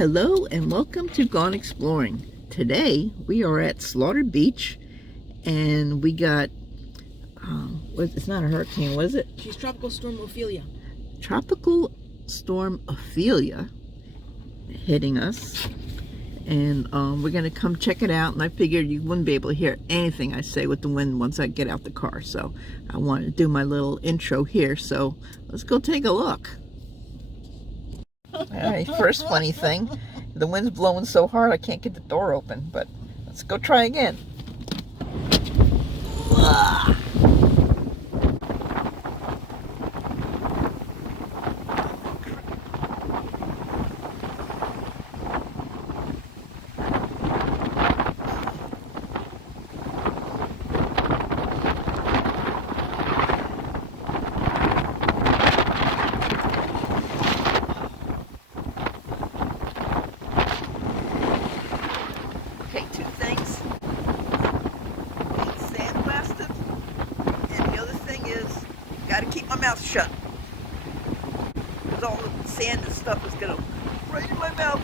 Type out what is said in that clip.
Hello and welcome to Gone Exploring. Today we are at Slaughter Beach and we got, it's not a hurricane, what is it? She's Tropical Storm Ophelia. Tropical Storm Ophelia hitting us. And we're going to come check it out, and I figured you wouldn't be able to hear anything I say with the wind once I get out the car. So I wanted to do my little intro here, so let's go take a look. Alright, first funny thing, the wind's blowing so hard I can't get the door open, but let's go try again. Ugh. Okay, two things. Being sandblasted, and the other thing is, gotta keep my mouth shut. Because all the sand and stuff is gonna right in my mouth.